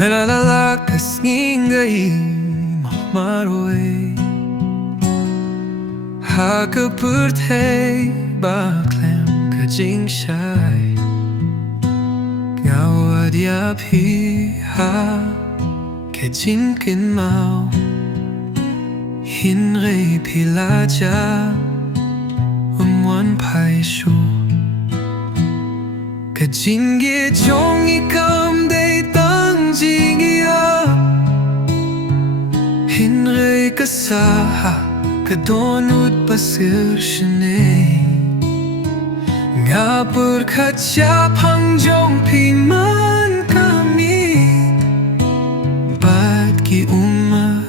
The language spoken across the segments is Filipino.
Melalakas ngingay mamaroi Hakapurtay baklem kajing shy Ngawad yapi ha kajing kinmao Hinre pilaja umwan pai shu Kajing ye chong ikam day tang jing ya Hinre kasaha kadonut pasir shane Ngapur kacha pangjong piman kami Bad ki umat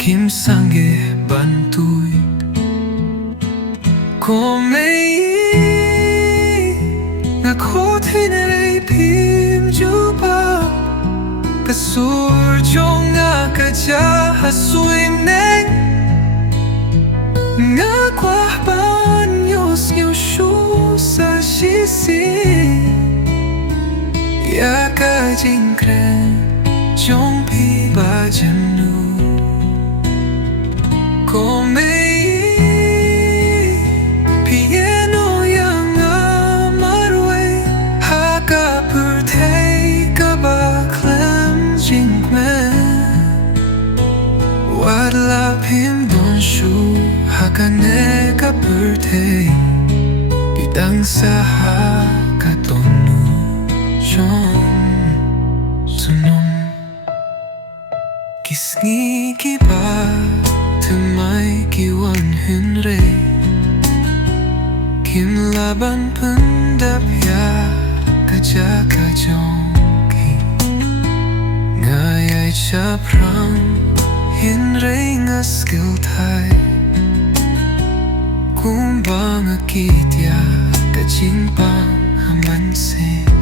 kim sangge bantuy Komei ngakot hinre pim juba Kasur jong ngakaja hasuim neng Ngakwah banyos nyushu sa sisi Ya kajing kren jong pi bajanu Komei piano yang amarwe Haka purtei kabaklam jingmen Wadla pim don shu Hakane ka purtei Bidang saha katonu Jong sunum Kisngi kiba Tumay kiwan hinre Kim laban pendapya Kaja kajongki Ngayay chaprang Hinre nga skill thai Kumbang akitya Kajing pang hamansin